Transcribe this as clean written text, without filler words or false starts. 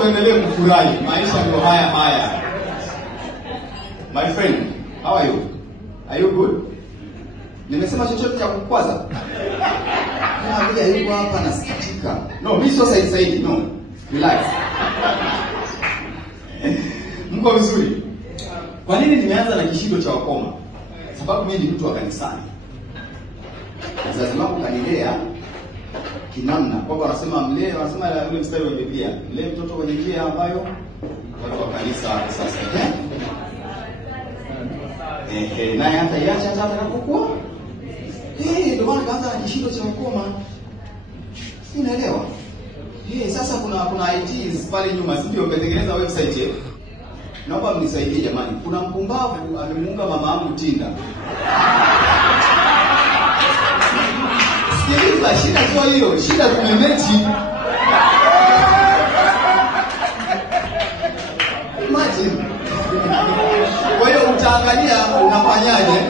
Tuendelee kufurahi, maisha ndio haya. My friend, how are you? Are you good? Nimesema chochote cha kukwaza? Kama vile yuko hapa nasikitika. No, mimi sio saidi, no. Relax. Mko vizuri? Kwa nini nimeanza na kishindo cha wakoma? Sababu mimi ni mtu wa kanisani. Wazazi wangu kanilea kinamna. Kwa sababu wanasema mlee, wanasema ile mstari wa Biblia, mlee mtoto kwenye njia ambayo watu wa kanisa sasa. Naye hata iacha hata atakapokuwa. Ndio maana kaanza na kishindo cha ukoma. Unaelewa? Sasa kuna ITs pale nyuma, sio umetengeneza website yetu. Naomba mnisaidie jamani. Kuna mpumbavu amemuunga mama yangu Tinda. Sikiliza, shida sio hiyo, shida tumemechi. Imagine. Kwa hiyo utaangalia unafanyaje?